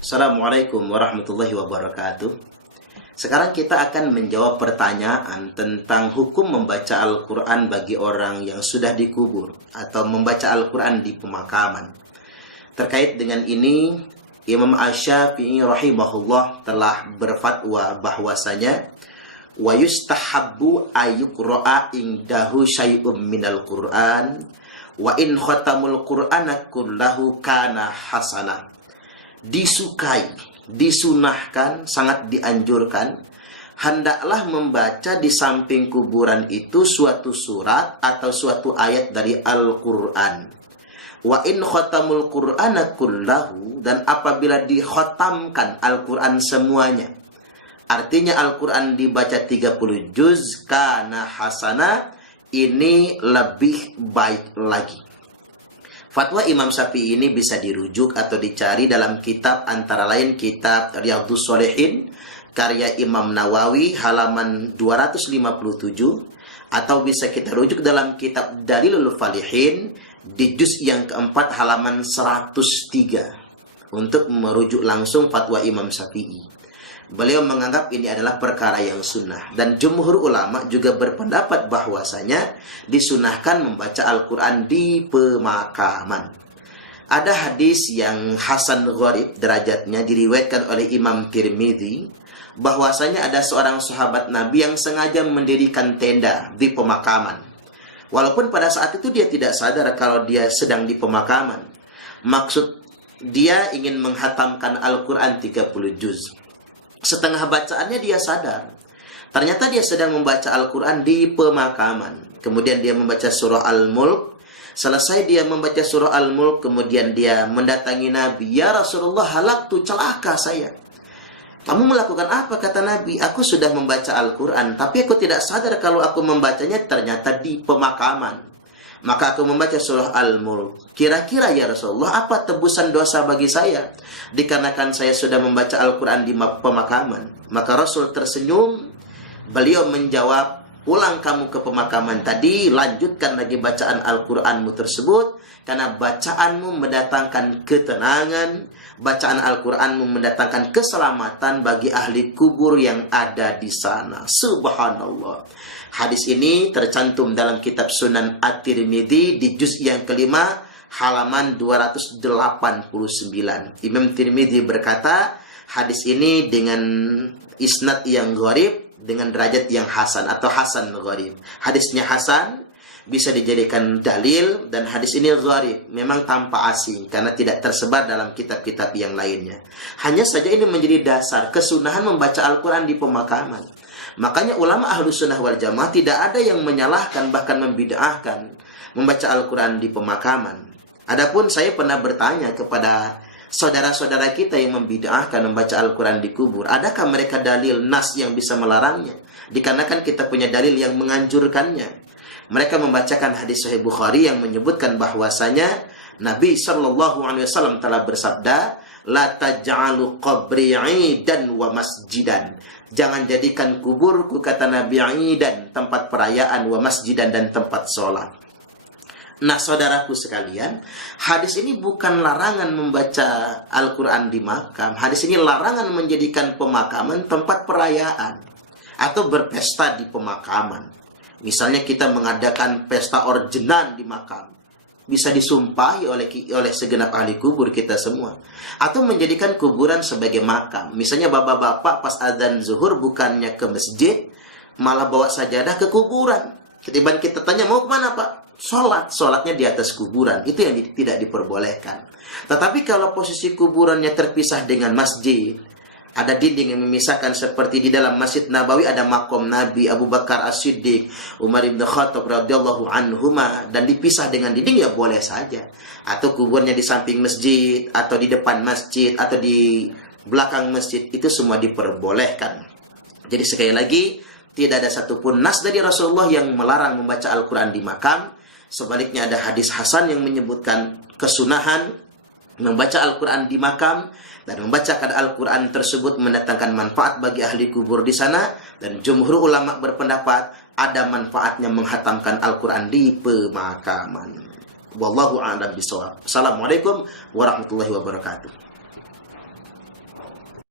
Assalamualaikum warahmatullahi wabarakatuh. Sekarang kita akan menjawab pertanyaan tentang hukum membaca Al-Quran bagi orang yang sudah dikubur atau membaca Al-Quran di pemakaman. Terkait dengan ini, Imam Asy-Syafi'i rahimahullah telah berfatwa bahwasanya wa yustahabbu ayyuqra'a indahu syai'um minal Qur'an wa in khatamul Qur'ana kullahu kana hasanah. Disukai, disunahkan, sangat dianjurkan, hendaklah membaca di samping kuburan itu suatu surat atau suatu ayat dari Al-Quran. Wa in khatamul Qur'ana kullahu, dan apabila dikhatamkan Al-Quran semuanya, artinya Al-Quran dibaca 30 juz, kana hasana, ini lebih baik lagi. Fatwa Imam Syafi'i ini bisa dirujuk atau dicari dalam kitab antara lain kitab Riyadhus Shalihin karya Imam Nawawi halaman 257, atau bisa kita rujuk dalam kitab Dalilul Falihin di juz yang keempat halaman 103 untuk merujuk langsung fatwa Imam Syafi'i. Beliau menganggap ini adalah perkara yang sunnah, dan jumhur ulama juga berpendapat bahwasanya disunahkan membaca Al-Quran di pemakaman. Ada hadis yang hasan gharib derajatnya diriwayatkan oleh Imam Tirmidzi bahwasanya ada seorang sahabat Nabi yang sengaja mendirikan tenda di pemakaman. Walaupun pada saat itu dia tidak sadar kalau dia sedang di pemakaman. Maksud dia ingin menghatamkan Al-Quran 30 juz. Setengah bacaannya dia sadar, ternyata dia sedang membaca Al-Quran di pemakaman. Kemudian dia membaca surah Al-Mulk. Selesai dia membaca surah Al-Mulk, kemudian dia mendatangi Nabi. Ya Rasulullah, halaktu, celaka saya. Kamu melakukan apa? Kata Nabi, aku sudah membaca Al-Quran, tapi aku tidak sadar kalau aku membacanya ternyata di pemakaman. Maka aku membaca surah Al-Mulk. Kira-kira ya Rasulullah, apa tebusan dosa bagi saya dikarenakan saya sudah membaca Al-Quran di pemakaman? Maka Rasul tersenyum. Beliau menjawab, pulang kamu ke pemakaman tadi, lanjutkan lagi bacaan Al-Quranmu tersebut, karena bacaanmu mendatangkan ketenangan, bacaan Al-Quranmu mendatangkan keselamatan bagi ahli kubur yang ada di sana. Subhanallah. Hadis ini tercantum dalam kitab Sunan At-Tirmidzi di juz yang kelima halaman 289. Imam Tirmidzi berkata, hadis ini dengan isnad yang gharib, dengan derajat yang hasan atau hasan gharib. Hadisnya hasan, bisa dijadikan dalil, dan hadis ini gharib, memang tanpa asing karena tidak tersebar dalam kitab-kitab yang lainnya. Hanya saja ini menjadi dasar kesunahan membaca Al-Quran di pemakaman. Makanya ulama ahlu sunnah wal jamaah tidak ada yang menyalahkan, bahkan membid'ahkan membaca Al-Quran di pemakaman. Adapun saya pernah bertanya kepada saudara-saudara kita yang membid'ahkan membaca Al-Quran di kubur, adakah mereka dalil nas yang bisa melarangnya? Dikarenakan kita punya dalil yang menganjurkannya. Mereka membacakan hadis Sahih Bukhari yang menyebutkan bahwasanya Nabi SAW telah bersabda, la taj'alu qabri 'idan wa masjidan. Jangan jadikan kuburku, kata Nabi, 'idan, tempat perayaan, wa masjidan, dan tempat sholat. Nah, saudaraku sekalian, hadis ini bukan larangan membaca Al-Quran di makam. Hadis ini larangan menjadikan pemakaman tempat perayaan atau berpesta di pemakaman. Misalnya kita mengadakan pesta orjenan di makam, bisa disumpahi oleh segenap ahli kubur kita semua. Atau menjadikan kuburan sebagai makam. Misalnya bapak-bapak pas adzan zuhur bukannya ke masjid, malah bawa sajadah ke kuburan. Ketiban kita tanya, mau kemana Pak? Sholatnya di atas kuburan. Itu yang tidak diperbolehkan. Tetapi kalau posisi kuburannya terpisah dengan masjid, ada dinding yang memisahkan, seperti di dalam Masjid Nabawi ada makom Nabi, Abu Bakar As-Siddiq, Umar ibn Khattab radhiyallahu anhuma, dan dipisah dengan dinding, ya boleh saja. Atau kuburnya di samping masjid, atau di depan masjid, atau di belakang masjid, itu semua diperbolehkan. Jadi sekali lagi, tidak ada satupun nas dari Rasulullah yang melarang membaca Al-Quran di makam. Sebaliknya ada hadis hasan yang menyebutkan kesunahan membaca Al-Quran di makam, dan membacakan Al-Quran tersebut mendatangkan manfaat bagi ahli kubur di sana. Dan jumhur ulama berpendapat ada manfaatnya menghatamkan Al-Quran di pemakaman. Wallahu a'lam bishawab. Assalamualaikum warahmatullahi wabarakatuh.